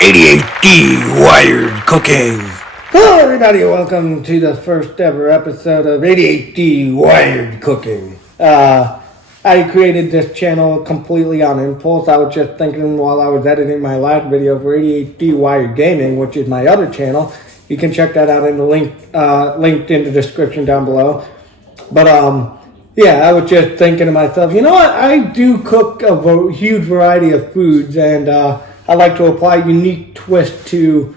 ADHD Wired Cooking. Hello everybody, welcome to the first ever episode of ADHD Wired Cooking. I created this channel completely on impulse. I was just thinking while I was editing my last video for ADHD Wired Gaming, which is my other channel. You can check that out in the link, linked in the description down below. But yeah, I was just thinking to myself, you know what? I do cook a huge variety of foods, and I like to apply unique twist to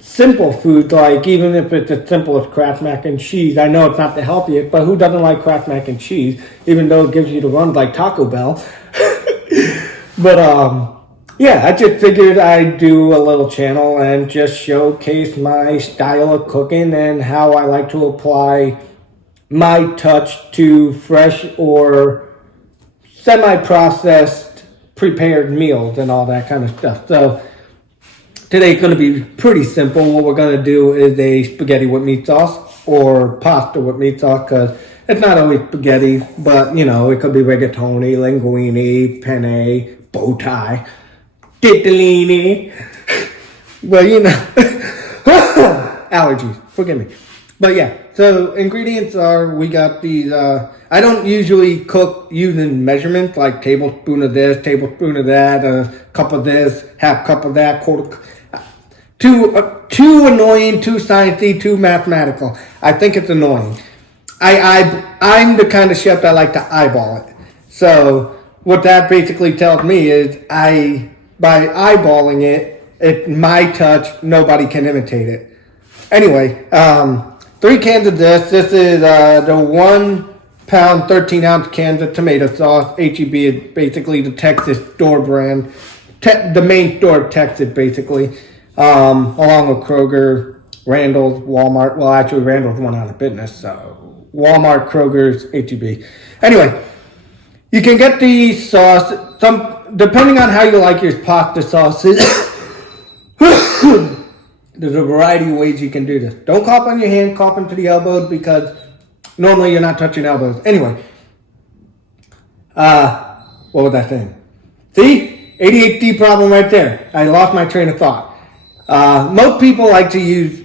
simple foods, like even if it's as simple as Kraft mac and cheese. I know it's not the healthiest, but who doesn't like Kraft mac and cheese, even though it gives you the runs like Taco Bell? But yeah, I just figured I'd do a little channel and just showcase my style of cooking and how I like to apply my touch to fresh or semi-processed prepared meals and all that kind of stuff. So today's going to be pretty simple. What we're going to do is a spaghetti with meat sauce or pasta with meat sauce, because it's not always spaghetti, but you know, it could be rigatoni, linguine, penne, bow tie, tortellini. Well, you know, allergies, forgive me. But yeah, so ingredients are, we got these, I don't usually cook using measurements like tablespoon of this, tablespoon of that, a cup of this, half cup of that, quarter. Too annoying, too sciencey, too mathematical. I think it's annoying. I'm the kind of chef that like to eyeball it. So what that basically tells me is by eyeballing it, it's my touch, nobody can imitate it. Anyway, 3 cans of this. This is the 1 pound, 13 ounce cans of tomato sauce. HEB is basically the Texas store brand, the main store of Texas, basically. Along with Kroger, Randall's, Walmart. Well, actually, Randall's went out of business, so Walmart, Kroger's, HEB. Anyway, you can get the sauce, depending on how you like your pasta sauces. There's a variety of ways you can do this. Don't cough on your hand, cough into the elbows, because normally you're not touching elbows. Anyway, what was that thing? See? ADHD problem right there. I lost my train of thought. Most people like to use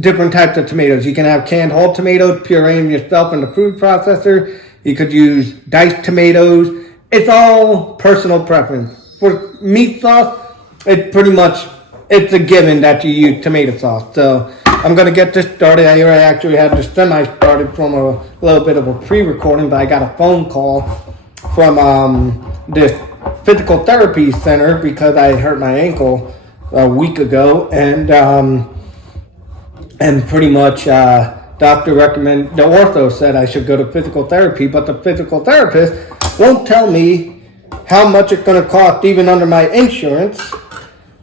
different types of tomatoes. You can have canned whole tomatoes, puree them yourself in the food processor. You could use diced tomatoes. It's all personal preference. For meat sauce, it's a given that you use tomato sauce. So I'm going to get this started. I actually had this semi-started from a little bit of a pre-recording, but I got a phone call from this physical therapy center because I hurt my ankle a week ago, and pretty much the ortho said I should go to physical therapy, but the physical therapist won't tell me how much it's going to cost, even under my insurance,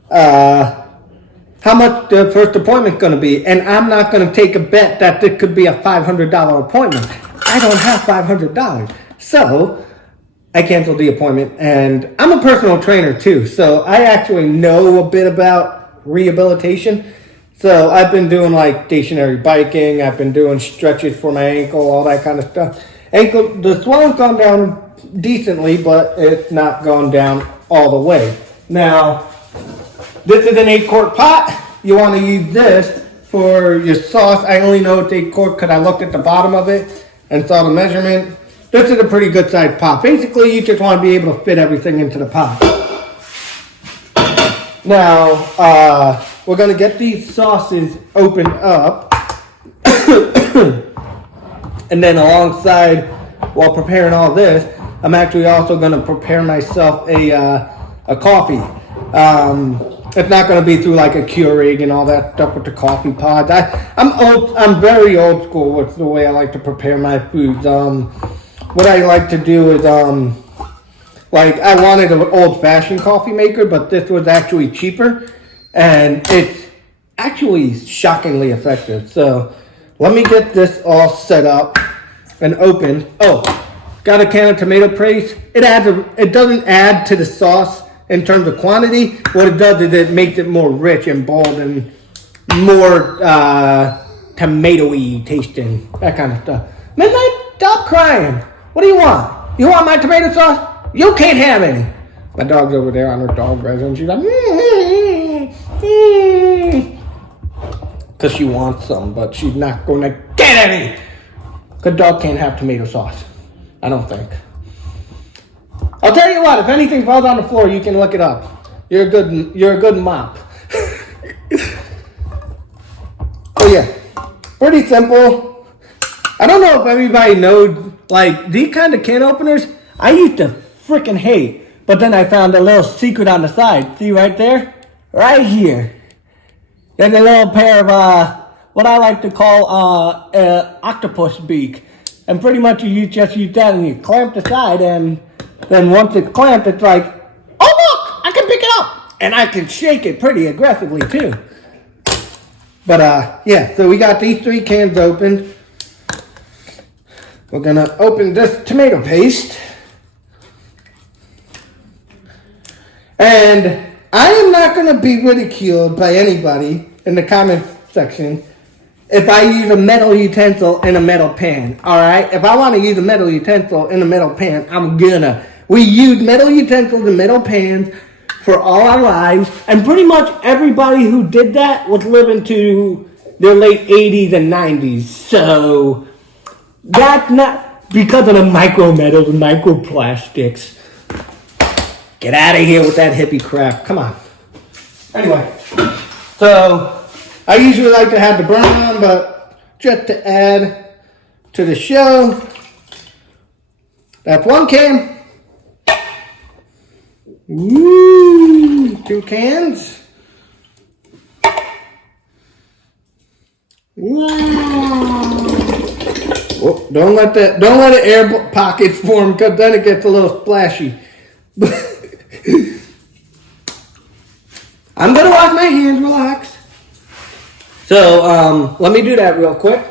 how much the first appointment's going to be, and I'm not going to take a bet that it could be a $500 appointment. I don't have $500, so I canceled the appointment. And I'm a personal trainer too, so I actually know a bit about rehabilitation. So I've been doing like stationary biking, I've been doing stretches for my ankle, all that kind of stuff. The swelling's gone down decently, but it's not gone down all the way. Now, this is an 8-quart pot. You want to use this for your sauce. I only know it's 8 quart because I looked at the bottom of it and saw the measurement. This is a pretty good sized pot. Basically, you just want to be able to fit everything into the pot. Now, we're going to get these sauces opened up. And then alongside, while preparing all this, I'm actually also going to prepare myself a coffee. It's not going to be through like a Keurig and all that stuff with the coffee pods. I'm very old school with the way I like to prepare my foods. What I like to do is, like I wanted an old-fashioned coffee maker, but this was actually cheaper, and it's actually shockingly effective. So let me get this all set up and open. Oh, got a can of tomato paste. It doesn't add to the sauce in terms of quantity. What it does is it makes it more rich and bold and more tomatoey tasting, that kind of stuff. Midnight, stop crying. What do you want? You want my tomato sauce? You can't have any. My dog's over there on her dog res, and she's like, because she wants some, but she's not going to get any. Good dog can't have tomato sauce. I don't think. I'll tell you what, if anything falls on the floor, you can look it up. You're a good mop. Oh yeah, pretty simple. I don't know if everybody knows, like, these kind of can openers, I used to freaking hate. But then I found a little secret on the side. See right there? Right here. There's a little pair of, what I like to call, octopus beak. And pretty much you just use that and you clamp the side, and then once it's clamped, it's like, oh look, I can pick it up. And I can shake it pretty aggressively too. But yeah, so we got these 3 cans opened. We're gonna open this tomato paste. And I am not gonna be ridiculed by anybody in the comment section if I use a metal utensil in a metal pan, alright? If I wanna use a metal utensil in a metal pan, I'm gonna. We use metal utensils in metal pans for all our lives, and pretty much everybody who did that was living to their late 80s and 90s. So that's not because of the micro metals and microplastics. Get out of here with that hippie crap. Come on. Anyway, so I usually like to have the burn on, but just to add to the show, that's 1 can. Woo, 2 cans. Wow. Oh, don't let the air pockets form, because then it gets a little splashy. I'm gonna wash my hands, relax. So, let me do that real quick.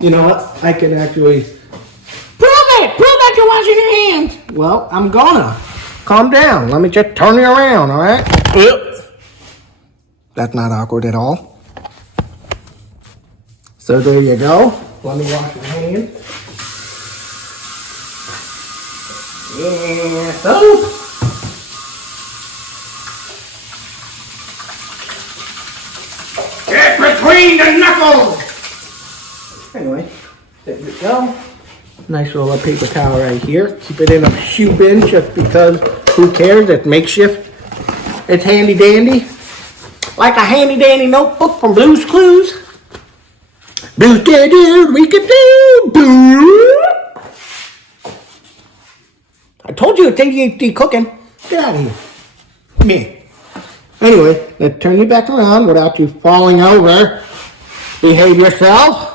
You know what? I can actually prove that you're washing your hands. Well, I'm gonna. Calm down. Let me just turn you around, all right? That's not awkward at all. So there you go. Let me wash my hands. Yeah, so. Get between the knuckles! Anyway, there you go. Nice roll of paper towel right here. Keep it in a shoe bin just because who cares? It's makeshift. It's handy dandy. Like a handy dandy notebook from Blue's Clues. Blue's Clues, we can do. Boo! I told you it's ADHD cooking. Get out of here. Me. Anyway, let's turn you back around without you falling over. Behave yourself.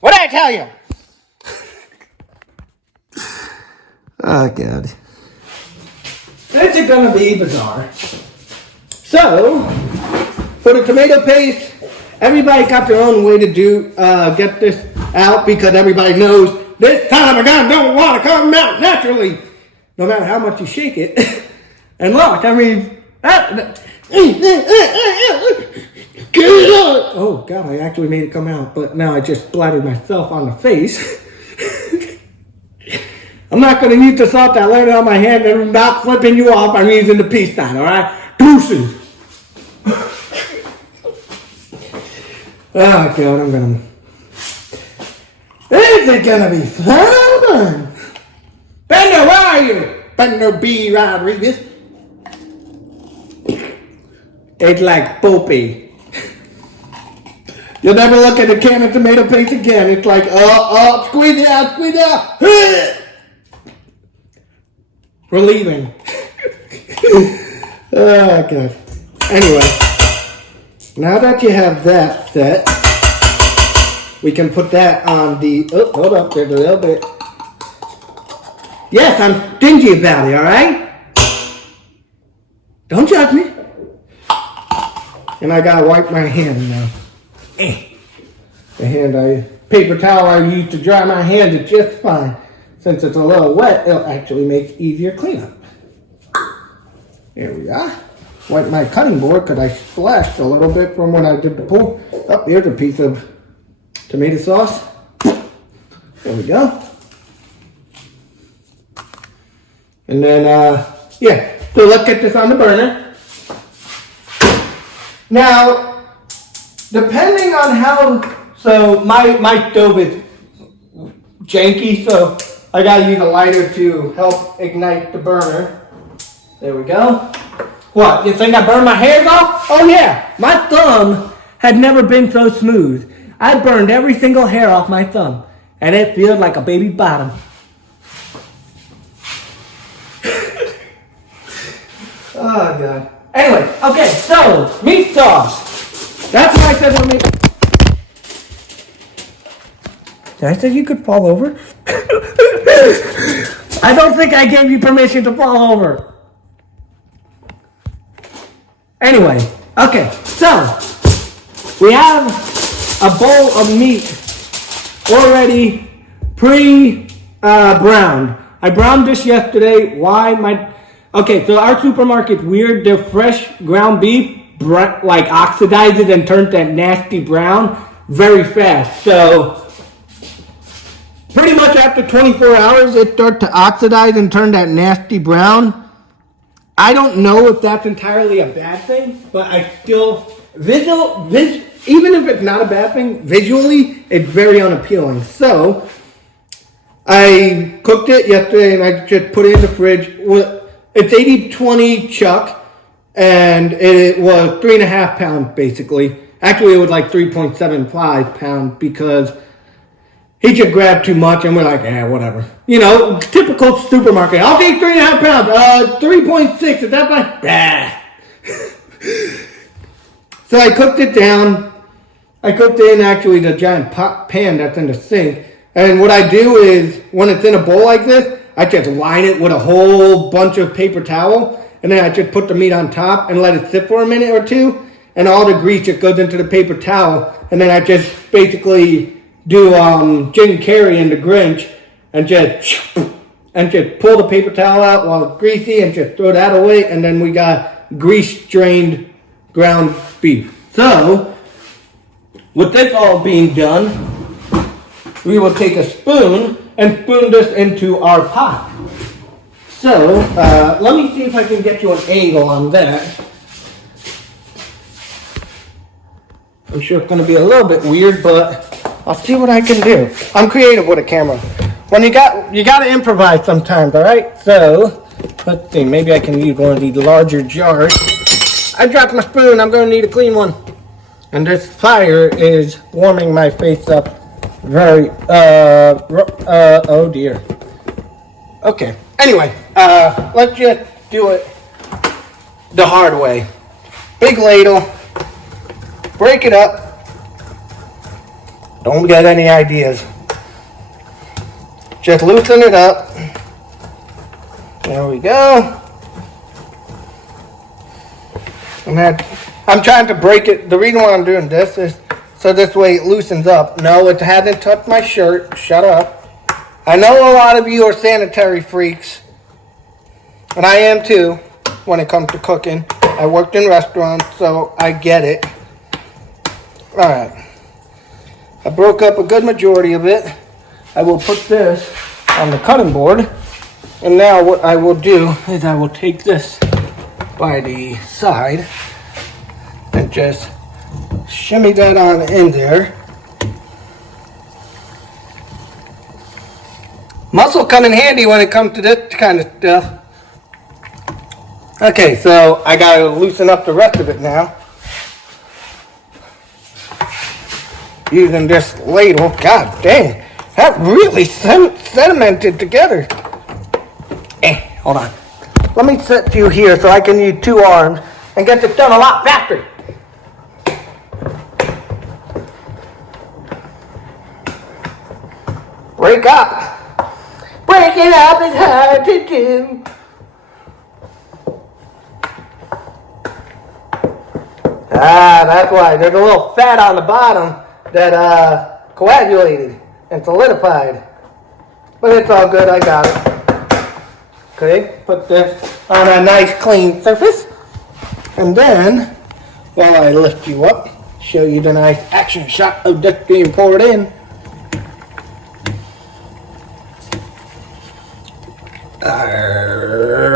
What did I tell you? Oh, God. This is going to be bizarre. So, for the tomato paste, everybody got their own way to get this out, because everybody knows this son of a gun don't want to come out naturally, no matter how much you shake it. And look, I mean, get it out! Oh God, I actually made it come out, but now I just splattered myself on the face. I'm not going to use the salt that landed on my hand, and I'm not flipping you off. I'm using the peace sign, alright? Deuces! Oh God, I'm gonna. Is it gonna be fun? Bender, where are you? Bender B. Rodriguez. It's like Popey. You'll never look at a can of tomato paste again. It's like, squeeze it out, squeeze it out. We're leaving. Oh, God. Anyway, now that you have that set, we can put that on the, oh, hold up, there's a little bit. Yes, I'm stingy about it, all right? Don't judge me. And I gotta wipe my hand now. The paper towel I use to dry my hand is just fine. Since it's a little wet, it'll actually make easier cleanup. There we are. Wipe my cutting board because I splashed a little bit from when I did the pull. Oh, here's a piece of tomato sauce. There we go. And then, yeah. So let's get this on the burner. Now, depending on how, so my stove is janky, so I gotta use a lighter to help ignite the burner. There we go. What, you think I burned my hairs off? Oh yeah, my thumb had never been so smooth. I burned every single hair off my thumb, and it feels like a baby bottom. Oh god. Anyway, okay, so meat sauce. That's what I said when meat. Did I say you could fall over? I don't think I gave you permission to fall over. Anyway, okay, so we have a bowl of meat already pre-browned. I browned this yesterday. Why? Okay, so our supermarket's weird. Their fresh ground beef like oxidizes and turns that nasty brown very fast. So pretty much after 24 hours, it starts to oxidize and turn that nasty brown. I don't know if that's entirely a bad thing, but I still, even if it's not a bad thing, visually, it's very unappealing. So I cooked it yesterday and I just put it in the fridge. It's 80-20 chuck, and it was 3.5 pounds basically. Actually, it was like 3.75 pounds because he just grabbed too much, and we're like, whatever. You know, typical supermarket. I'll take 3.5 pounds. 3.6. Is that fine? So I cooked it down. I cooked it in actually the giant pan that's in the sink. And what I do is, when it's in a bowl like this, I just line it with a whole bunch of paper towel, and then I just put the meat on top and let it sit for a minute or two, and all the grease just goes into the paper towel, and then I just basically do Jim Carrey in The Grinch, and just pull the paper towel out while it's greasy, and just throw that away, and then we got grease-drained ground beef. So, with this all being done, we will take a spoon and spoon this into our pot. So, let me see if I can get you an angle on that. I'm sure it's going to be a little bit weird, but I'll see what I can do. I'm creative with a camera. When you got to improvise sometimes, all right? So, let's see. Maybe I can use one of these larger jars. I dropped my spoon. I'm going to need a clean one. And this fire is warming my face up very, oh dear. Okay. Anyway, let's just do it the hard way. Big ladle. Break it up. Don't get any ideas. Just loosen it up. There we go. And then I'm trying to break it. The reason why I'm doing this is so this way it loosens up. No, it hasn't touched my shirt. Shut up. I know a lot of you are sanitary freaks. And I am too when it comes to cooking. I worked in restaurants, so I get it. Alright. I broke up a good majority of it. I will put this on the cutting board. And now what I will do is I will take this by the side and just shimmy that on in there. Muscle come in handy when it comes to this kind of stuff. Okay, so I gotta loosen up the rest of it now. Using this ladle. God dang, that really sedimented together. Hold on. Let me set you here so I can use two arms and get this done a lot faster. Break up. Breaking up is hard to do. That's why. There's a little fat on the bottom that coagulated and solidified. But it's all good, I got it. Okay, put this on a nice clean surface. And then, while I lift you up, show you the nice action shot of this being poured in.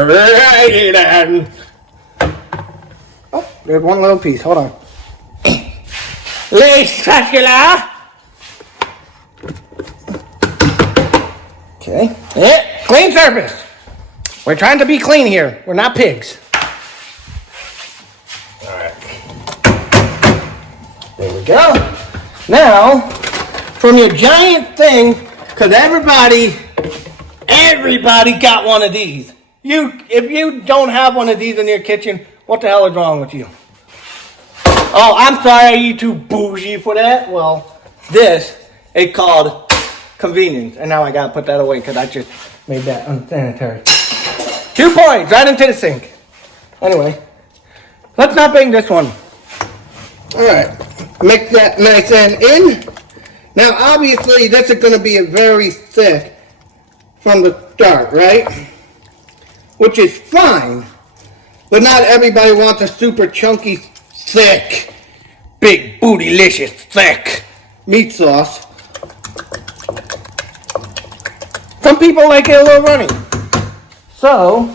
Alrighty then. Oh, there's one little piece. Hold on. Least spatula. Okay. Yeah, clean surface. We're trying to be clean here. We're not pigs. Alright. There we go. Now, from your giant thing, because everybody got one of these. If you don't have one of these in your kitchen, what the hell is wrong with you? Oh, I'm sorry, you too bougie for that. Well, this is called convenience. And now I gotta put that away because I just made that unsanitary. 2 points right into the sink. Anyway, let's not bang this one. Alright, make that nice and in. Now, obviously, this is going to be a very thick from the start, right? Which is fine. But not everybody wants a super chunky, thick, big, bootylicious, thick meat sauce. Some people like it a little runny. So,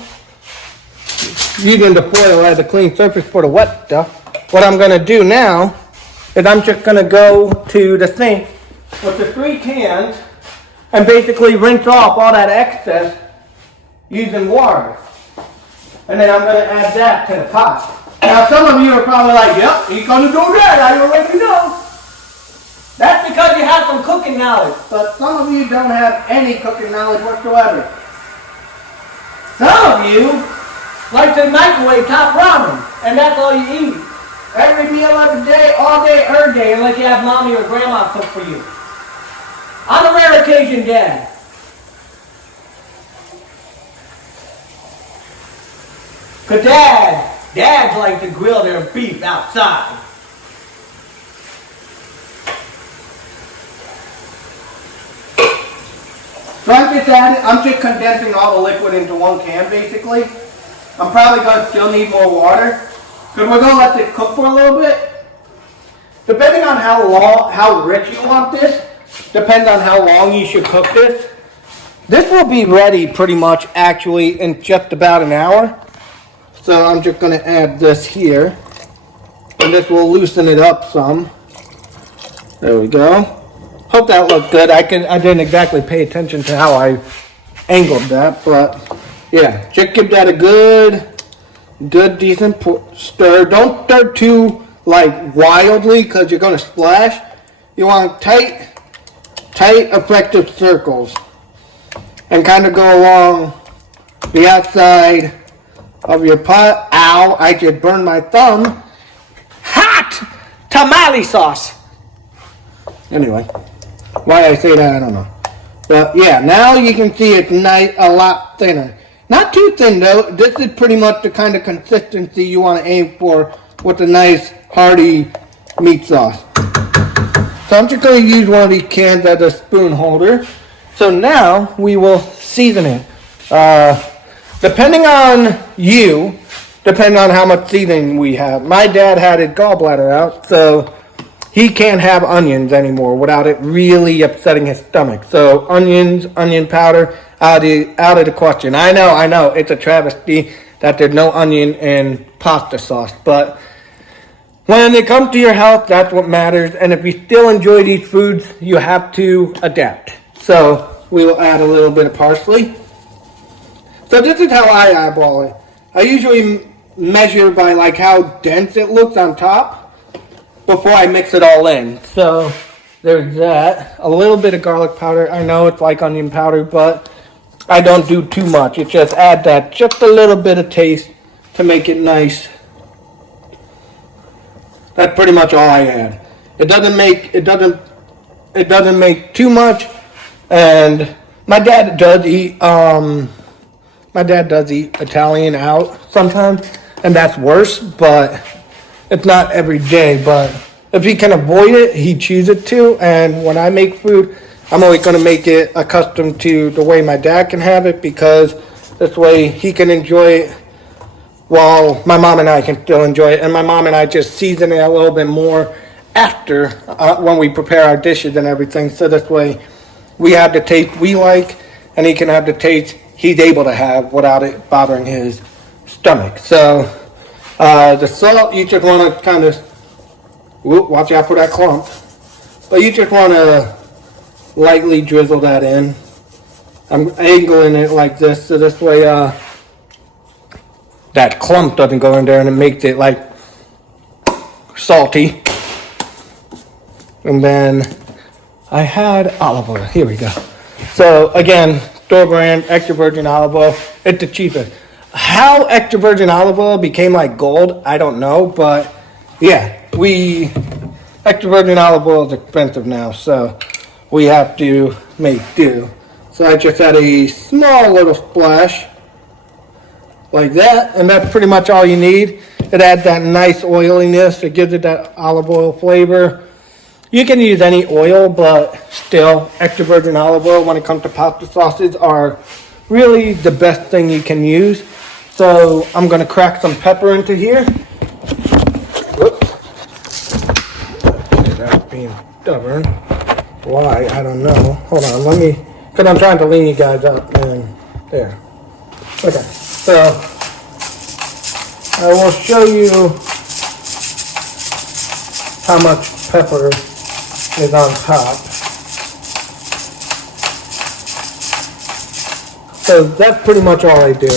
using the foil as a clean surface for the wet stuff, what I'm going to do now is I'm just going to go to the sink with the 3 cans and basically rinse off all that excess using water. And then I'm going to add that to the pot. Now some of you are probably like, yep, he's going to do that, I already know. That's because you have some cooking knowledge. But some of you don't have any cooking knowledge whatsoever. Some of you like to microwave top ramen, and that's all you eat. Every meal of the day, all day, every day, unless you have mommy or grandma cook for you. On a rare occasion, Dad. Cause dads like to grill their beef outside. So I'm just condensing all the liquid into one can, basically. I'm probably gonna still need more water. Because we're going to let this cook for a little bit. Depending on how rich you want this, depends on how long you should cook this. This will be ready pretty much actually in just about an hour. So I'm just going to add this here. And this will loosen it up some. There we go. Hope that looked good. I didn't exactly pay attention to how I angled that. But yeah, just give that a good decent stir. Don't stir too wildly because you're going to splash. You want tight effective circles and kind of go along the outside of your pot. Ow, I just burned my thumb. Hot tamale sauce. Anyway, why I say that I don't know, but yeah, now you can see it's a lot thinner. Not too thin though. This is pretty much the kind of consistency you want to aim for with a nice hearty meat sauce. So I'm just going to use one of these cans as a spoon holder. So now we will season it. Depending on how much seasoning we have. My dad had his gallbladder out, so he can't have onions anymore without it really upsetting his stomach. So onions, onion powder, out of the question. I know, it's a travesty that there's no onion in pasta sauce, but when it comes to your health, that's what matters. And if you still enjoy these foods, you have to adapt. So we will add a little bit of parsley. So this is how I eyeball it. I usually measure by how dense it looks on top before I mix it all in. So there's that. A little bit of garlic powder. I know it's like onion powder, but I don't do too much. It just add that just a little bit of taste to make it nice. That's pretty much all I add. It doesn't make too much. And my dad does eat Italian out sometimes, and that's worse, but it's not every day. But if he can avoid it, he chooses to. And when I make food, I'm always going to make it accustomed to the way my dad can have it, because this way he can enjoy it while my mom and I can still enjoy it. And my mom and I just season it a little bit more after when we prepare our dishes and everything. So this way we have the taste we like, and he can have the taste he's able to have without it bothering his stomach. So the salt, you just want to kind of, watch out for that clump, but you just want to lightly drizzle that in. I'm angling it like this, so this way that clump doesn't go in there and it makes it like salty. And then I had olive oil. Here we go. So again, store brand, extra virgin olive oil. It's the cheapest. How extra virgin olive oil became like gold, I don't know. But yeah, extra virgin olive oil is expensive now, so we have to make do. So I just had a small little splash like that, and that's pretty much all you need. It adds that nice oiliness. It gives it that olive oil flavor. You can use any oil, but still, extra virgin olive oil when it comes to pasta sauces are really the best thing you can use. So I'm going to crack some pepper into here. Whoops. Okay, that's being stubborn. Why? I don't know. Hold on, because I'm trying to lean you guys up, and there. Okay, so I will show you how much pepper is on top. So that's pretty much all I do.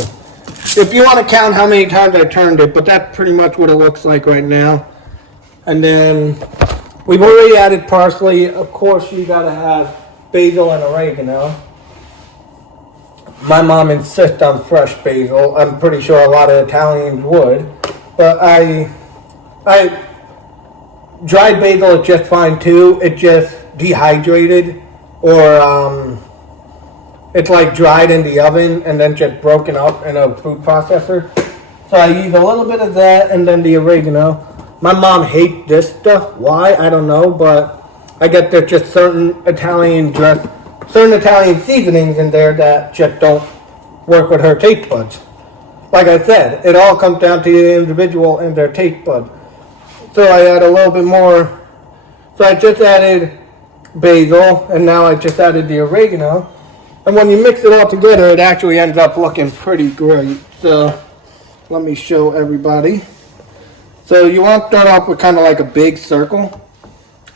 If you want to count how many times I turned it, but that's pretty much what it looks like right now. And then we've already added parsley. Of course, you gotta have basil and oregano. My mom insists on fresh basil. I'm pretty sure a lot of Italians would, but I dried basil is just fine too. It just dehydrated, or it's like dried in the oven and then just broken up in a food processor. So I use a little bit of that and then the oregano. My mom hates this stuff. Why? I don't know, but I get there's just certain Italian seasonings in there that just don't work with her taste buds. Like I said, it all comes down to the individual and their taste bud. So I add a little bit more. So I just added basil, and now I just added the oregano. And when you mix it all together, it actually ends up looking pretty great. So let me show everybody. So you want to start off with kind of like a big circle.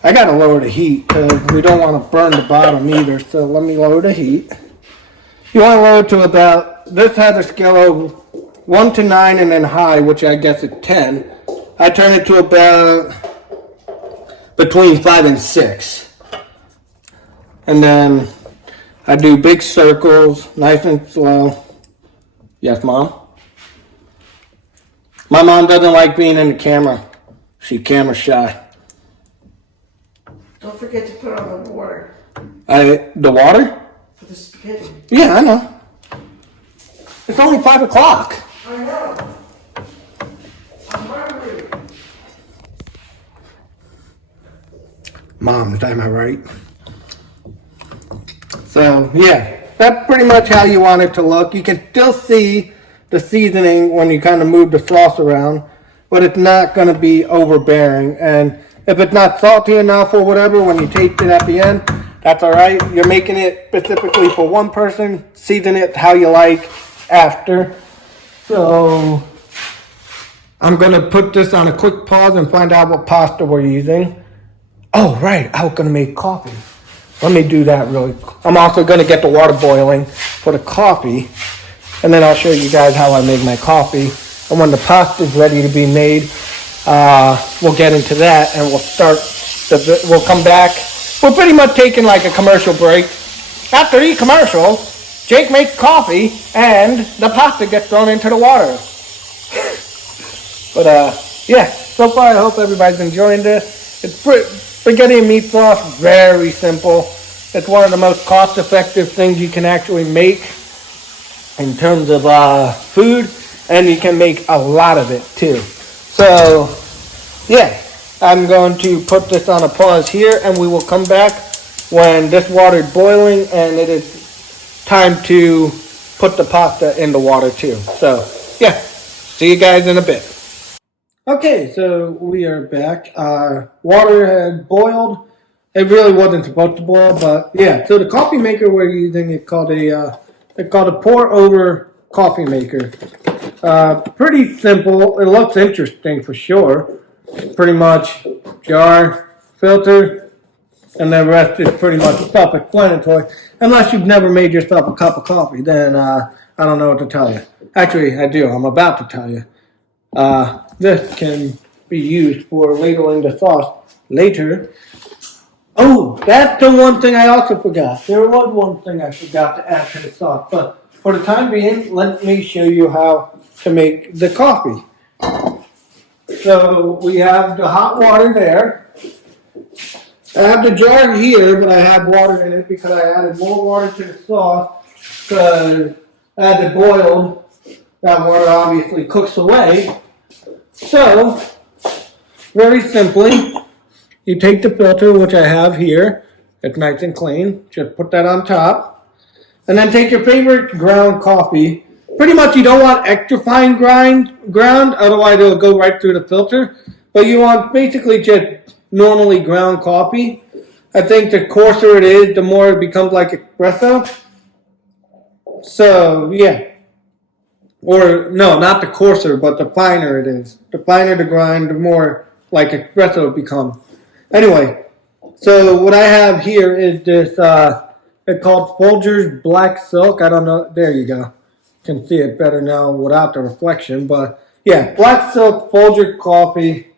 I got to lower the heat because we don't want to burn the bottom either. So let me lower the heat. You want to lower it to about, this has a scale of 1 to 9 and then high, which I guess is 10. I turn it to about between 5 and 6. And then I do big circles, nice and slow. Yes, Mom? My mom doesn't like being in the camera. She's camera shy. Don't forget to put on the water The water? for the spaghetti. Yeah, I know. It's only 5 o'clock. I know. I'm hungry. Mom, am I right? So, yeah, that's pretty much how you want it to look. You can still see the seasoning when you kind of move the sauce around, but it's not going to be overbearing. And if it's not salty enough or whatever, when you taste it at the end, that's all right. You're making it specifically for one person. Season it how you like after. So I'm going to put this on a quick pause and find out what pasta we're using. Oh, right. I was going to make coffee. Let me do that really quick. I'm also going to get the water boiling for the coffee. And then I'll show you guys how I make my coffee. And when the pasta is ready to be made, we'll get into that and we'll come back. We're pretty much taking like a commercial break. After each commercial, Jake makes coffee and the pasta gets thrown into the water. But yeah, so far I hope everybody's enjoying this. It's spaghetti and meat sauce, very simple. It's one of the most cost-effective things you can actually make in terms of food, and you can make a lot of it too. So yeah, I'm going to put this on a pause here, and we will come back when this water is boiling and it is time to put the pasta in the water too. So yeah, see you guys in a bit. Okay, so we are back. Water had boiled. It really wasn't supposed to boil, but yeah. So the coffee maker we're using is called a It's called a pour-over coffee maker. Pretty simple. It looks interesting for sure. Pretty much jar, filter, and the rest is pretty much self-explanatory. Unless you've never made yourself a cup of coffee, then I don't know what to tell you. Actually, I do. I'm about to tell you. This can be used for ladling the sauce later. Oh, that's the one thing I also forgot. There was one thing I forgot to add to the sauce, but for the time being, let me show you how to make the coffee. So we have the hot water there. I have the jar here, but I have water in it because I added more water to the sauce because as it boiled, that water obviously cooks away. So, very simply, you take the filter, which I have here. It's nice and clean. Just put that on top. And then take your favorite ground coffee. Pretty much you don't want extra fine ground, otherwise it'll go right through the filter. But you want basically just normally ground coffee. I think the coarser it is, the more it becomes like espresso. So, yeah. Or, no, not the coarser, but the finer it is. The finer the grind, the more like espresso it becomes. Anyway, so what I have here is this, it's called Folgers Black Silk. I don't know, there you go. Can see it better now without the reflection, but yeah, Black Silk Folgers coffee.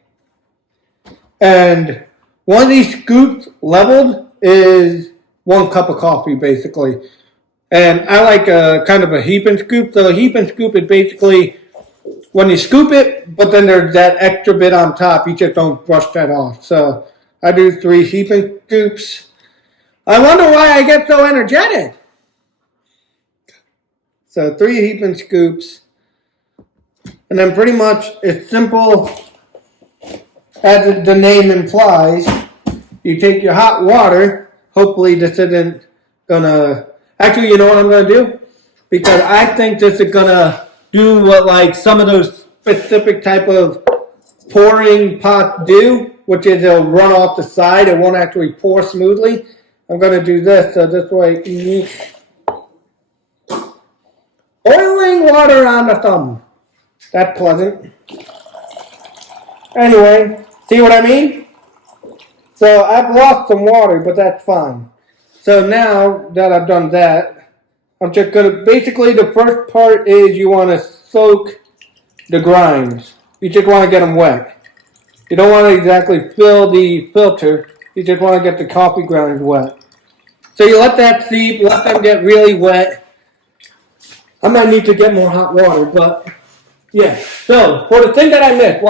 And one of these scoops leveled is 1 cup of coffee, basically. And I like a kind of a heap and scoop. So a heap and scoop is basically when you scoop it, but then there's that extra bit on top. You just don't brush that off. So I do 3 heap and scoops. I wonder why I get so energetic. So 3 heap and scoops. And then pretty much it's simple as the name implies. You take your hot water. Hopefully this isn't gonna... Actually, you know what I'm going to do? Because I think this is going to do what like some of those specific type of pouring pots do, which is it'll run off the side. It won't actually pour smoothly. I'm going to do this, so this way. Boiling water on the thumb. That's pleasant. Anyway, see what I mean? So I've lost some water, but that's fine. So now that I've done that, I'm just going to, basically the first part is you want to soak the grinds. You just want to get them wet. You don't want to exactly fill the filter. You just want to get the coffee grounds wet. So you let that seep, let them get really wet. I might need to get more hot water, but yeah. So for the thing that I missed,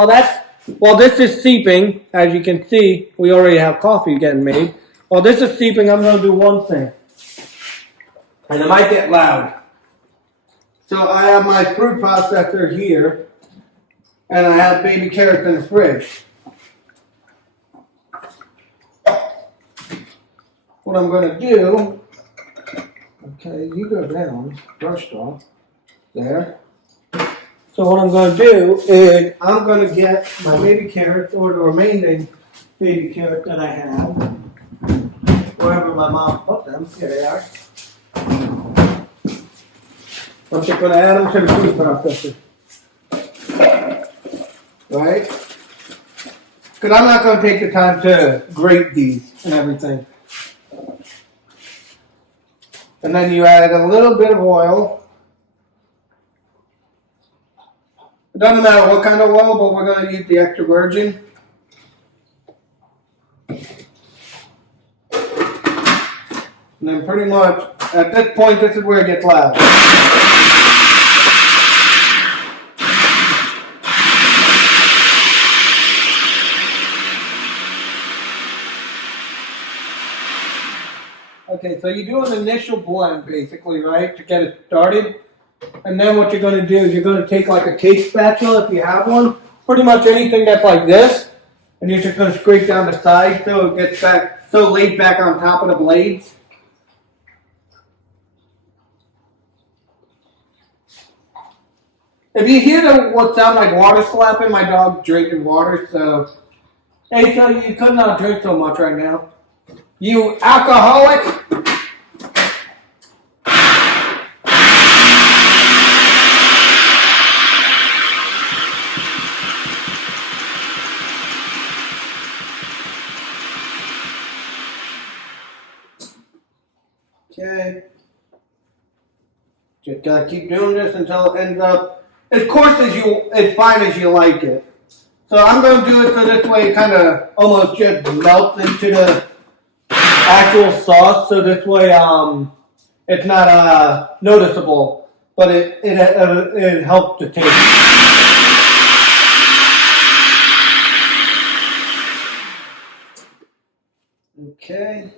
while this is seeping, as you can see, we already have coffee getting made. While this is seeping, I'm going to do one thing. And it might get loud. So I have my fruit processor here. And I have baby carrots in the fridge. What I'm going to do... Okay, you go down. Brushed off. There. So what I'm going to do is I'm going to get my baby carrots, or the remaining baby carrots that I have. Wherever my mom put them. Here they are. I'm just going to add them to the food processor. Right? Because I'm not going to take the time to grate these and everything. And then you add a little bit of oil. It doesn't matter what kind of oil, but we're going to use the extra virgin. And then pretty much, at this point, this is where it gets loud. Okay, so you do an initial blend, basically, right, to get it started. And then what you're going to do is you're going to take like a cake spatula, if you have one, pretty much anything that's like this, and you're just going to scrape down the side so it gets back, so laid back on top of the blades. If you hear what sound like water slapping, my dog's drinking water, so... Hey, so you could not drink so much right now. You alcoholic! Okay. Just gotta keep doing this until it ends up as coarse as fine as you like it. So I'm gonna do it so this way it kind of almost just melts into the actual sauce. So this way, it's not noticeable, but it helps the taste. Okay.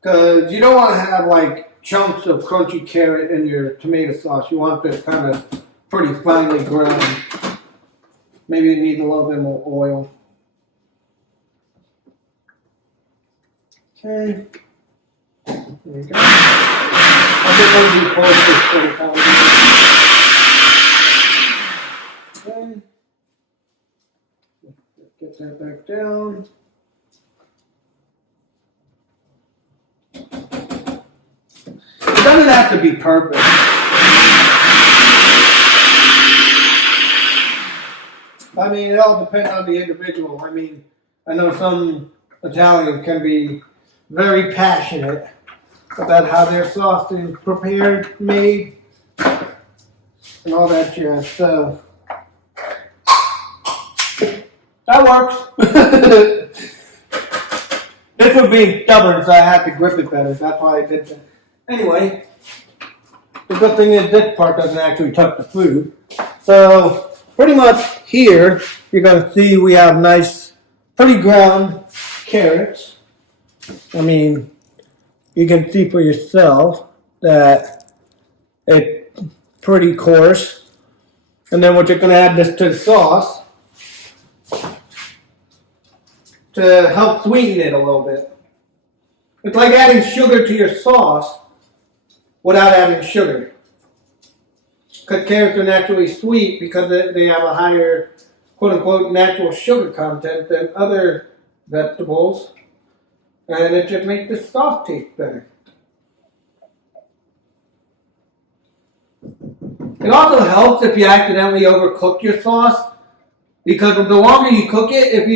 Because you don't want to have like chunks of crunchy carrot in your tomato sauce. You want this kind of pretty finely ground. Maybe you need a little bit more oil. Okay. There we go. I'm just going to do this for the time. Okay. Get that back down. It doesn't have to be perfect. I mean, it all depends on the individual. I mean, I know some Italians can be very passionate about how their sauce is prepared, made, and all that jazz. So that works. This was being stubborn, so I had to grip it better. That's why I did that. Anyway, the good thing is this part doesn't actually touch the food. So pretty much here, you're going to see we have nice, pretty ground carrots. I mean, you can see for yourself that it's pretty coarse. And then we're just going to add this to the sauce to help sweeten it a little bit. It's like adding sugar to your sauce without adding sugar. Because carrots are naturally sweet because they have a higher, quote-unquote, natural sugar content than other vegetables. And it just makes the sauce taste better. It also helps if you accidentally overcook your sauce. Because the longer you cook it, if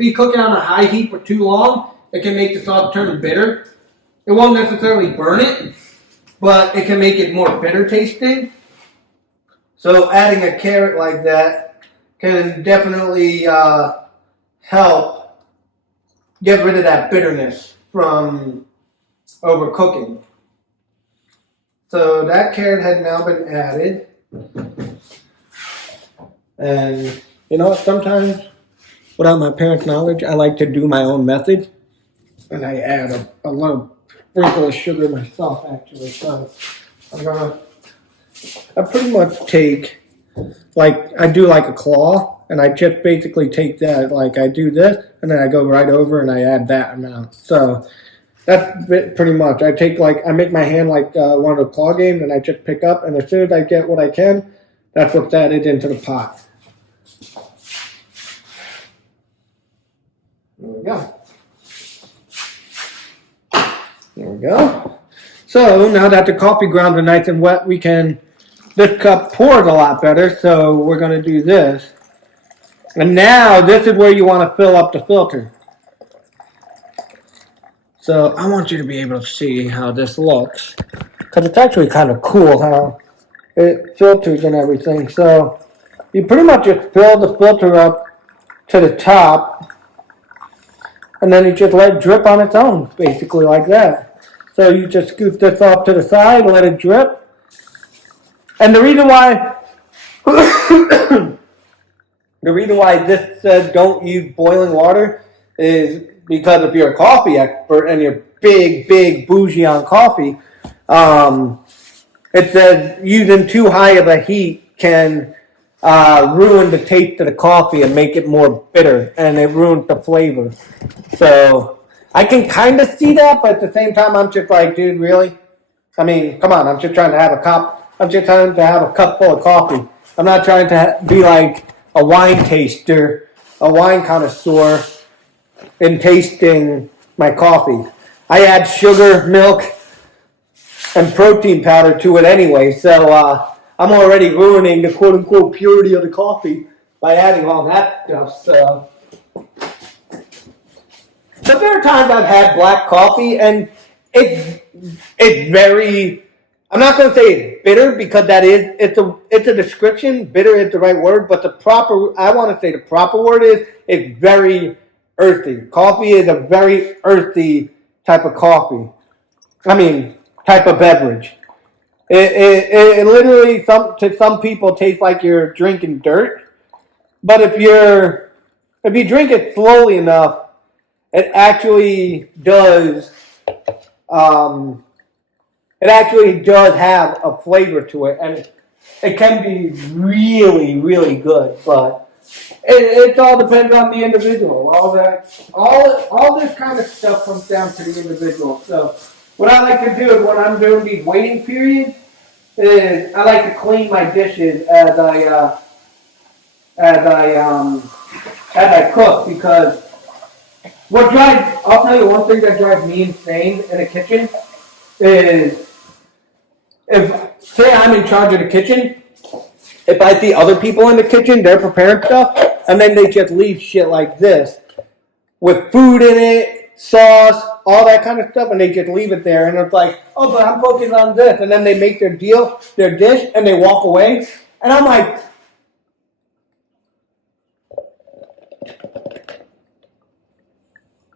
you cook it on a high heat for too long, it can make the sauce turn bitter. It won't necessarily burn it, but it can make it more bitter tasting. So adding a carrot like that can definitely help get rid of that bitterness from overcooking. So that carrot had now been added. And you know what, sometimes without my parents' knowledge, I like to do my own method. And I add a little sprinkle of sugar myself, actually. So I pretty much take, like, I do like a claw, and I just basically take that, like I do this, and then I go right over and I add that amount. So that's pretty much. I make my hand like one of the claw games, and I just pick up, and as soon as I get what I can, that's what's added into the pot. There we go. There we go. So now that the coffee grounds are nice and wet, this cup pours a lot better, so we're going to do this. And now this is where you want to fill up the filter. So I want you to be able to see how this looks, because it's actually kind of cool how it filters and everything. So you pretty much just fill the filter up to the top, and then you just let it drip on its own, basically like that. So you just scoop this off to the side, let it drip. And the reason why this says don't use boiling water is because if you're a coffee expert and you're big bougie on coffee, it says using too high of a heat can ruin the taste of the coffee and make it more bitter, and it ruins the flavor. So I can kind of see that, but at the same time, I'm just like, dude, really? I mean, come on, I'm just trying to have a cup full of coffee. I'm not trying to be like a wine taster, a wine connoisseur in tasting my coffee. I add sugar, milk, and protein powder to it anyway, so I'm already ruining the quote-unquote purity of the coffee by adding all that stuff. So but there are times I've had black coffee, and it's it's very. I'm not going to say it's bitter because it's a description. Bitter is the right word, but I want to say the proper word is it's very earthy. Coffee is a very earthy type of coffee. I mean, type of beverage. It literally to some people tastes like you're drinking dirt, but if you drink it slowly enough, it actually does. It actually does have a flavor to it, and it can be really, really good. But it all depends on the individual. All this kind of stuff comes down to the individual. So what I like to do is when I'm doing these waiting periods, is I like to clean my dishes as I cook, because I'll tell you one thing that drives me insane in a kitchen is, if, say I'm in charge of the kitchen, if I see other people in the kitchen, they're preparing stuff, and then they just leave shit like this, with food in it, sauce, all that kind of stuff, and they just leave it there, and it's like, oh, but I'm focused on this, and then they make their dish, and they walk away, and I'm like,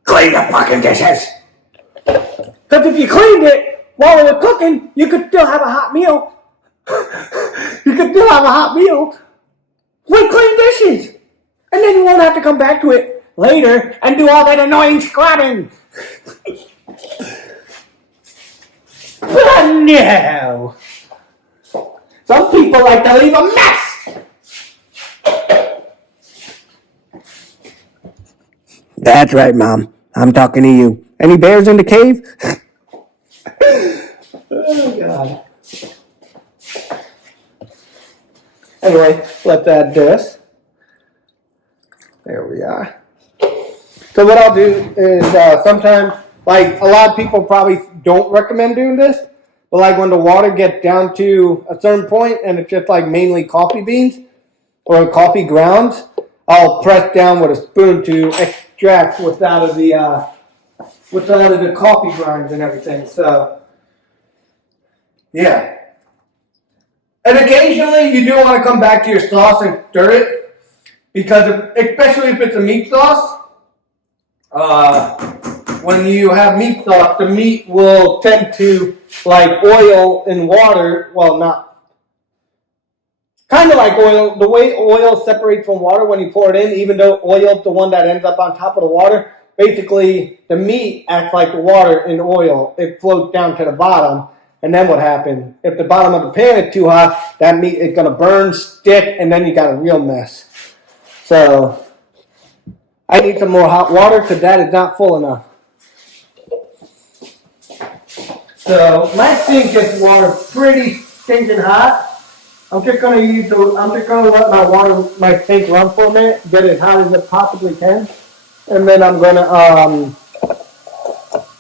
Clean the fucking dishes. because if you cleaned it while they were cooking, you could still have a hot meal. With clean dishes. And then you won't have to come back to it later and do all that annoying scrubbing. But no. Some people like to leave a mess. That's right, Mom. I'm talking to you. Any bears in the cave? Oh, God. Anyway, let's add this. There we are. So what I'll do is sometimes, like a lot of people probably don't recommend doing this, but like when the water gets down to a certain point and it's just like mainly coffee beans or coffee grounds, I'll press down with a spoon to extract what's out of the coffee grinds and everything. So yeah. And occasionally you do want to come back to your sauce and stir it, because especially if it's a meat sauce, when you have meat sauce, the meat will tend to, like oil and water, well, not, kind of like oil, the way oil separates from water when you pour it in, even though oil is the one that ends up on top of the water, basically the meat acts like the water in oil. It floats down to the bottom. And then what happens? If the bottom of the pan is too hot, that meat is going to burn, stick, and then you got a real mess. So I need some more hot water because that is not full enough. So my sink gets water pretty stinking hot. I'm just going to let my sink run for a minute, get it as hot as it possibly can, and then I'm going to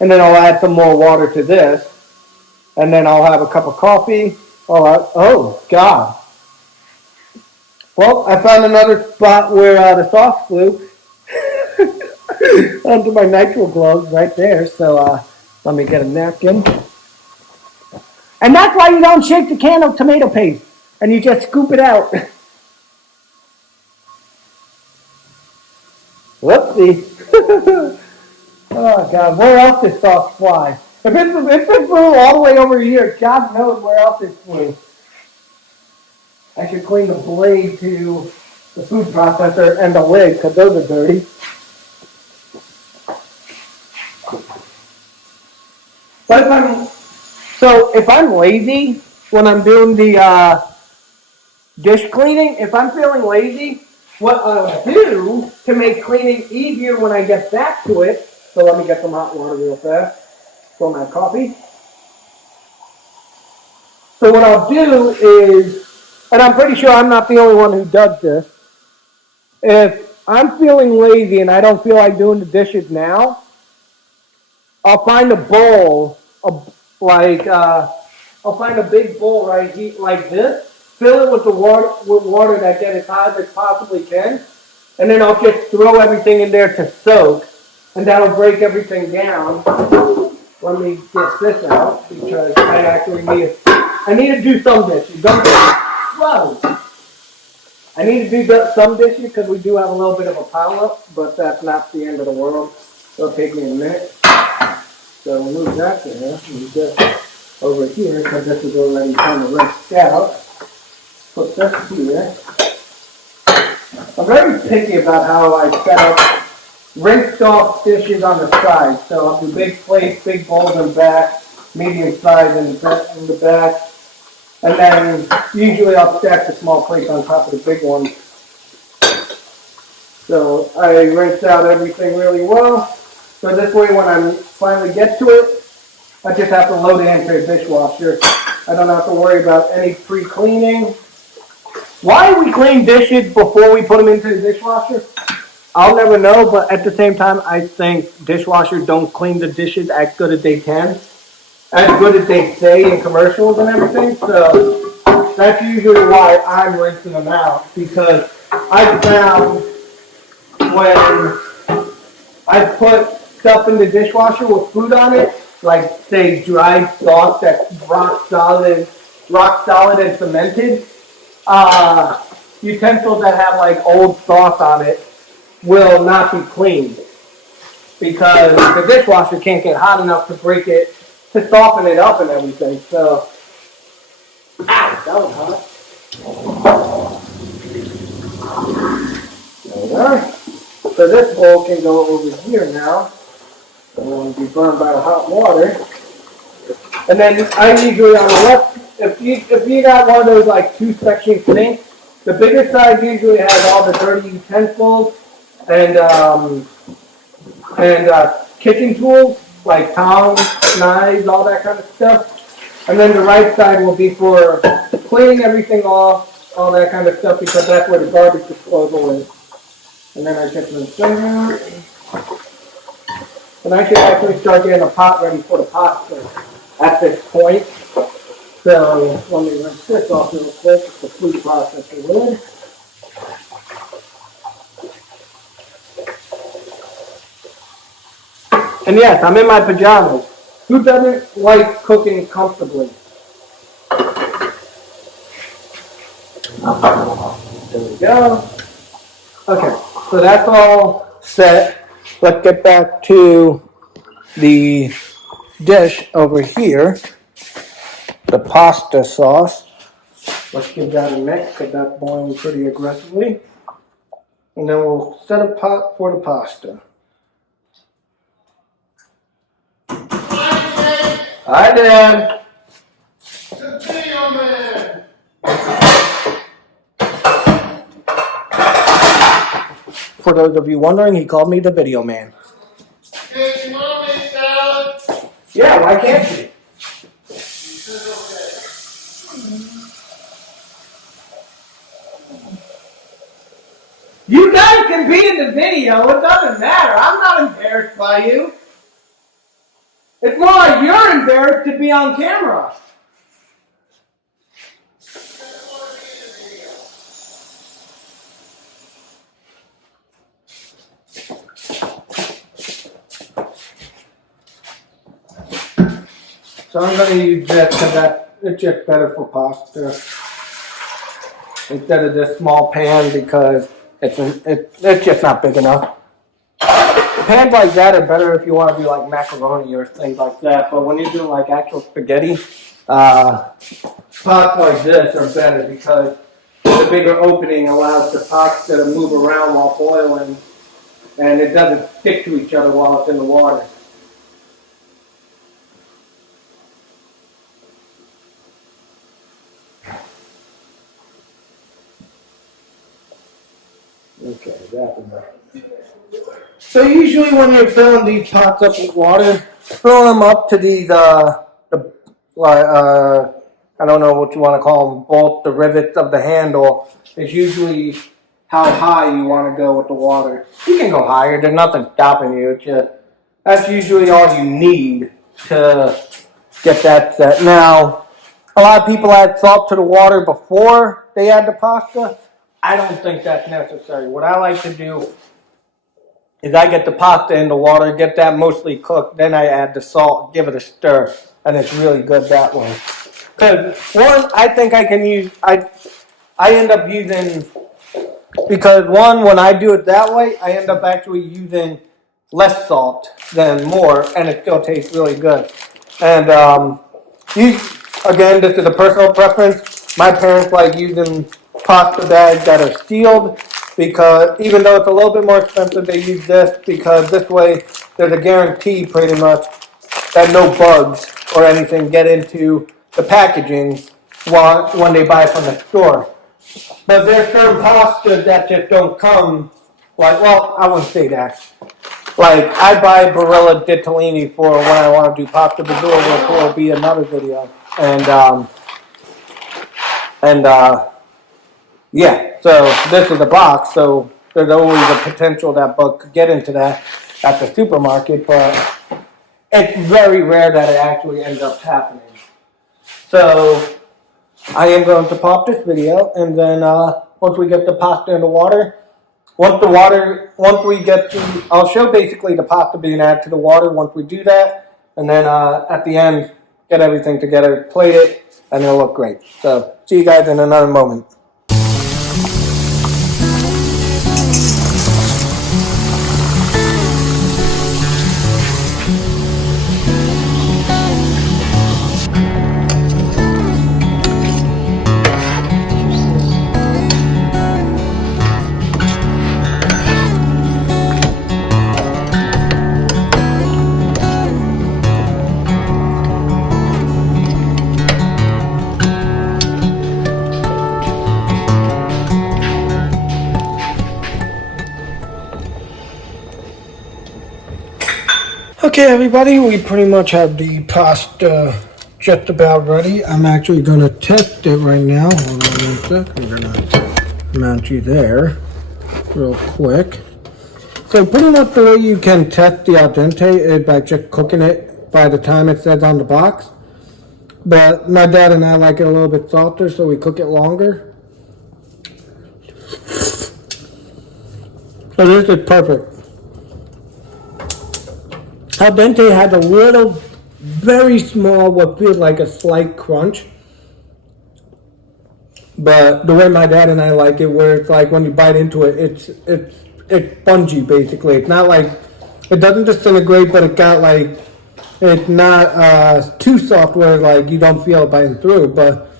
I'll add some more water to this. And then I'll have a cup of coffee. Oh, God. Well, I found another spot where the sauce flew onto my nitrile gloves right there. So let me get a napkin. And that's why you don't shake the can of tomato paste. And you just scoop it out. Whoopsie. Oh, God. Where else did sauce fly? If it flew all the way over here, God knows where else it flew. I should clean the blade to the food processor and the lid, because those are dirty. But if I'm lazy when I'm doing the dish cleaning, if I'm feeling lazy, what I'll do to make cleaning easier when I get back to it, so let me get some hot water real fast. For my coffee. So what I'll do is, and I'm pretty sure I'm not the only one who does this, if I'm feeling lazy and I don't feel like doing the dishes now, I'll find a bowl, I'll find a big bowl right here like this, fill it with water that gets as hot as it possibly can, and then I'll just throw everything in there to soak, and that'll break everything down. let me get this out because I need to do some dishes. Don't get whoa. I need to do some dishes because we do have a little bit of a pile up, but that's not the end of the world. It'll take me a minute. So we'll move that there. Move this over here because this is already kind of rinsed out. Put this here. I'm very picky about how I set up rinsed off dishes on the side. So I'll do big plates, big bowls in back, medium size in the back. And then usually I'll stack the small plates on top of the big ones. So I rinse out everything really well. So this way when I finally get to it, I just have to load it into a dishwasher. I don't have to worry about any pre-cleaning. Why we clean dishes before we put them into the dishwasher? I'll never know, but at the same time, I think dishwashers don't clean the dishes as good as they can. As good as they say in commercials and everything. So that's usually why I'm rinsing them out. Because I found when I put stuff in the dishwasher with food on it, like say dried sauce that's rock solid and cemented, utensils that have like old sauce on it will not be cleaned because the dishwasher can't get hot enough to break it, to soften it up and everything. So, that was hot. There we go. So this bowl can go over here now. It won't be burned by the hot water. And then I usually on the left, if you got one of those like 2-section sinks, the bigger side usually has all the dirty utensils and kitchen tools like tongs, knives, all that kind of stuff. And then the right side will be for cleaning everything off, all that kind of stuff, because that's where the garbage disposal is. And then I get them there. And I should actually start getting a pot ready for the pasta at this point. So let me rinse this off real quick. It's the food processor lid. And yes, I'm in my pajamas. Who doesn't like cooking comfortably? There we go. Okay, so that's all set. Let's get back to the dish over here, the pasta sauce. Let's give that a mix because that's boiling pretty aggressively. And then we'll set a pot for the pasta. Hi, Dad. The video man. For those of you wondering, he called me the video man. Hey, you want me salad? Yeah, why can't you? You guys can be in the video. It doesn't matter. I'm not embarrassed by you. It's more like you're embarrassed to be on camera. So I'm going to use this because it's just better for pasta instead of this small pan because it's just not big enough. Pans like that are better if you want to do like macaroni or things like that. But when you're doing like actual spaghetti, pots like this are better because the bigger opening allows the pasta to move around while boiling, and it doesn't stick to each other while it's in the water. Okay, that's enough. So usually when you're filling these pots up with water, fill them up to these, I don't know what you want to call them, bolt, the rivets of the handle is usually how high you want to go with the water. You can go higher, there's nothing stopping you. That's usually all you need to get that set. Now, a lot of people add salt to the water before they add the pasta. I don't think that's necessary. What I like to do is I get the pasta in the water, get that mostly cooked, then I add the salt, give it a stir, and it's really good that way. Because one, I think I can use, I end up using, because one, when I do it that way, I end up actually using less salt than more, and it still tastes really good. And again, this is a personal preference. My parents like using pasta bags that are sealed, because even though it's a little bit more expensive, they use this because this way there's a guarantee pretty much that no bugs or anything get into the packaging when they buy it from the store. But there's certain pastas that just don't come, like, well, I wouldn't say that. Like, I buy Barilla di Tellini for when I want to do pasta Bazzura, which will be another video. Yeah, so this is a box, so there's always a potential that bug could get into that at the supermarket, but it's very rare that it actually ends up happening. So I am going to pop this video, and then once we get the pasta in the water, once we get to, I'll show basically the pasta being added to the water once we do that, and then at the end, get everything together, plate it, and it'll look great. So see you guys in another moment. Okay, everybody, we pretty much have the pasta just about ready. I'm actually going to test it right now. Hold on one sec. I'm going to mount you there real quick. So pretty much the way you can test the al dente is by just cooking it by the time it says on the box. But my dad and I like it a little bit softer, so we cook it longer. So this is perfect. Al dente has a little, very small, what feels like a slight crunch. But the way my dad and I like it, where it's like when you bite into it, it's spongy basically. It's not like, it doesn't disintegrate, but it got like, it's not too soft where like you don't feel it biting through. But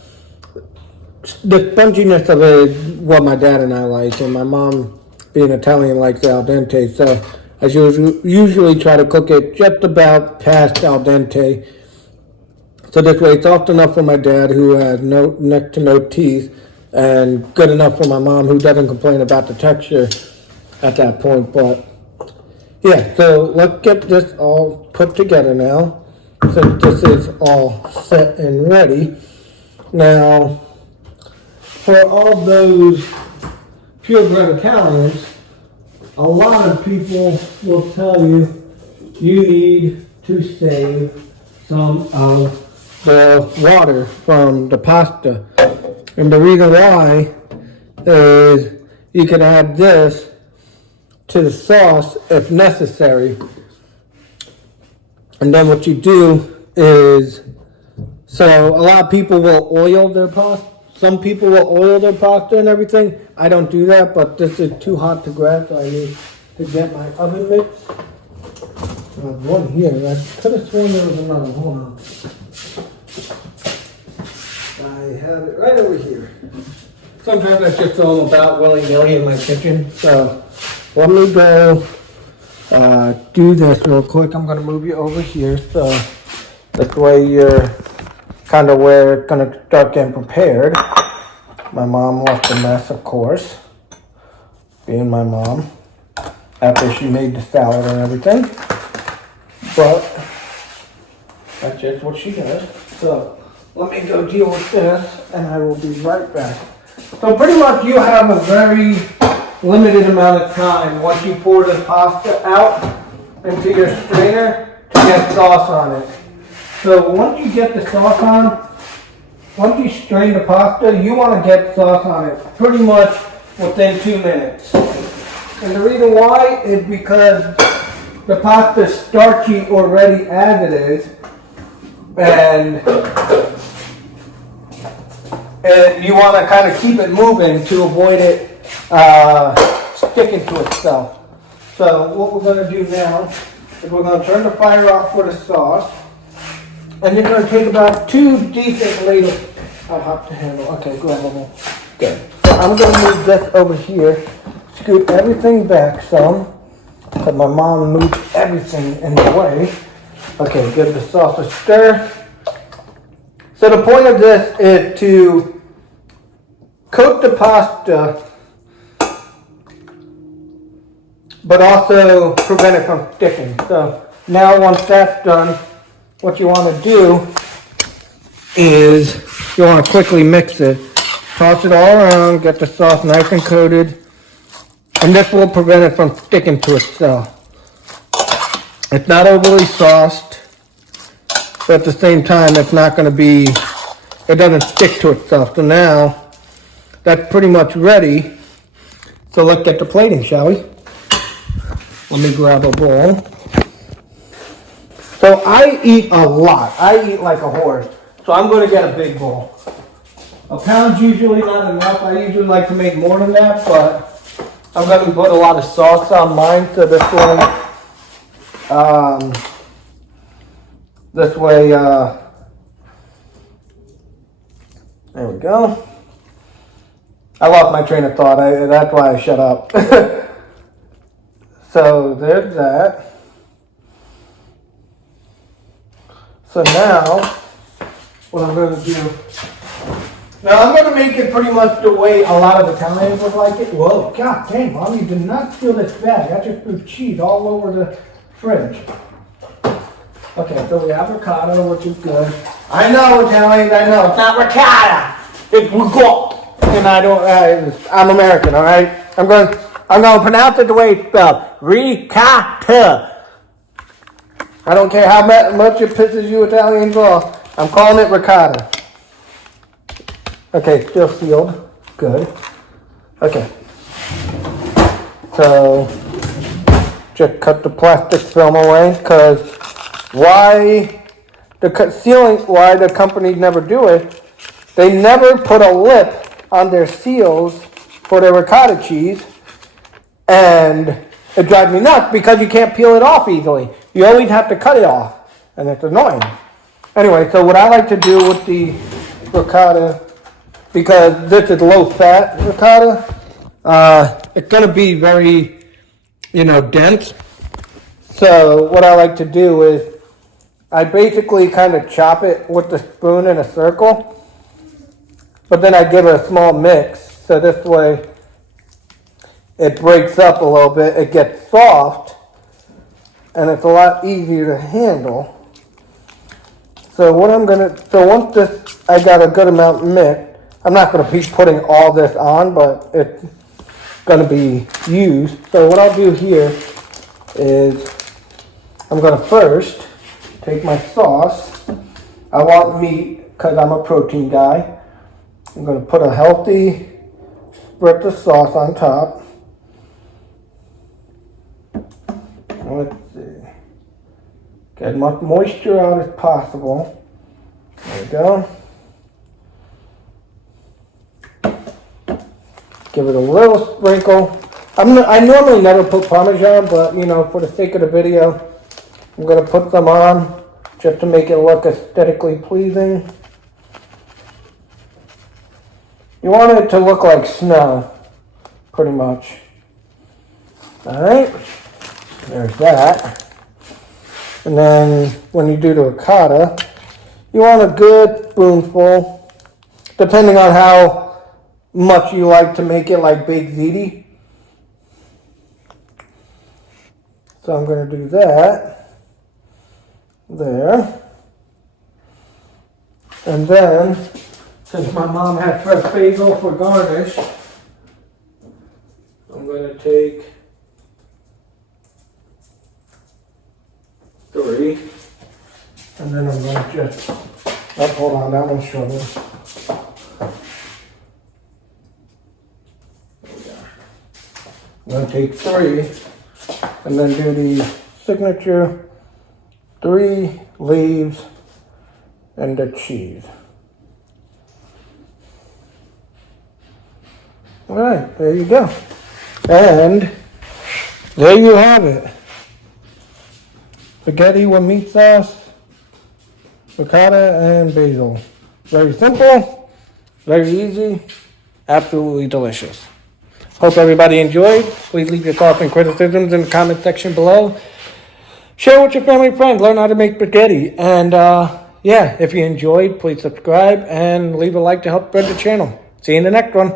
the sponginess of it is what my dad and I like, and my mom, being Italian, likes the al dente. So I usually try to cook it just about past al dente. So this way it's soft enough for my dad, who has next to no teeth, and good enough for my mom, who doesn't complain about the texture at that point. But yeah, so let's get this all put together now, since this is all set and ready. Now, for all those purebred Italians, a lot of people will tell you you need to save some of the water from the pasta. And the reason why is you can add this to the sauce if necessary. And then what you do is, so a lot of people will oil their pasta. Some people will oil their pasta and everything. I don't do that, but this is too hot to grab, so I need to get my oven mix. There's one here. I could have sworn there was another. Hold on. I have it right over here. Sometimes I just throw them about willy-nilly in my kitchen. So let me go do this real quick. I'm going to move you over here, so this way you're kind of where it's going to start getting prepared. My mom left a mess, of course, being my mom, after she made the salad and everything. But that's just what she does. So let me go deal with this, and I will be right back. So pretty much you have a very limited amount of time once you pour the pasta out into your strainer to get sauce on it. So once you get the sauce on, once you strain the pasta, you want to get sauce on it pretty much within 2 minutes. And the reason why is because the pasta's starchy already as it is, and you want to kind of keep it moving to avoid it sticking to itself. So what we're going to do now is we're going to turn the fire off for the sauce, and you're going to take about 2 decent ladles. How hot to handle? Okay, go ahead. Good. So I'm going to move this over here, scoot everything back some, because my mom moved everything in the way. Okay, give the sauce a stir. So the point of this is to coat the pasta, but also prevent it from sticking. So now once that's done, what you want to do is you want to quickly mix it. Toss it all around, get the sauce nice and coated, and this will prevent it from sticking to itself. It's not overly sauced, but at the same time it's not going to be, it doesn't stick to itself. So now that's pretty much ready. So let's get to plating, shall we? Let me grab a bowl. So I eat a lot. I eat like a horse. So I'm going to get a big bowl. A pound's usually not enough. I usually like to make more than that, but I'm going to put a lot of sauce on mine. So this way, there we go. I lost my train of thought. That's why I shut up. So there's that. So now, what I'm going to do, now I'm going to make it pretty much the way a lot of Italians would like it. Whoa, god dang, Mom, you did not steal this bag. I just threw cheese all over the fridge. Okay, so we have ricotta, which is good. I know, Italians, I know. It's not ricotta. It's ricotta. And I don't, I'm American, all right? I'm going to pronounce it the way it's spelled. Ricotta. I don't care how much it pisses you Italians off. I'm calling it ricotta. Okay, still sealed. Good. Okay. So, just cut the plastic film away, because why the companies never do it, they never put a lip on their seals for their ricotta cheese, and it drives me nuts because you can't peel it off easily. You always have to cut it off, and it's annoying. Anyway, so what I like to do with the ricotta, because this is low-fat ricotta, it's going to be very, dense. So what I like to do is I basically kind of chop it with the spoon in a circle, but then I give it a small mix, so this way it breaks up a little bit, it gets soft, and it's a lot easier to handle. So once I got a good amount mixed, I'm not going to be putting all this on, but it's going to be used. So what I'll do here is I'm going to first take my sauce. I want meat because I'm a protein guy. I'm going to put a healthy spritz of sauce on top. Let's see. Get as much moisture out as possible. There we go. Give it a little sprinkle. I normally never put Parmesan, but for the sake of the video, I'm going to put some on just to make it look aesthetically pleasing. You want it to look like snow, pretty much. Alright, there's that. And then when you do the ricotta, you want a good spoonful, depending on how much you like to make it like baked ziti. So I'm going to do that there. And then, since my mom had fresh basil for garnish, I'm going to take 3. And then I'm going to just, hold on, that one's struggling. I'm going to take 3 and then do the signature 3 leaves and the cheese. All right, there you go. And there you have it. Spaghetti with meat sauce, ricotta, and basil. Very simple, very easy, absolutely delicious. Hope everybody enjoyed. Please leave your thoughts and criticisms in the comment section below. Share with your family and friends. Learn how to make spaghetti. And yeah, if you enjoyed, please subscribe and leave a like to help spread the channel. See you in the next one.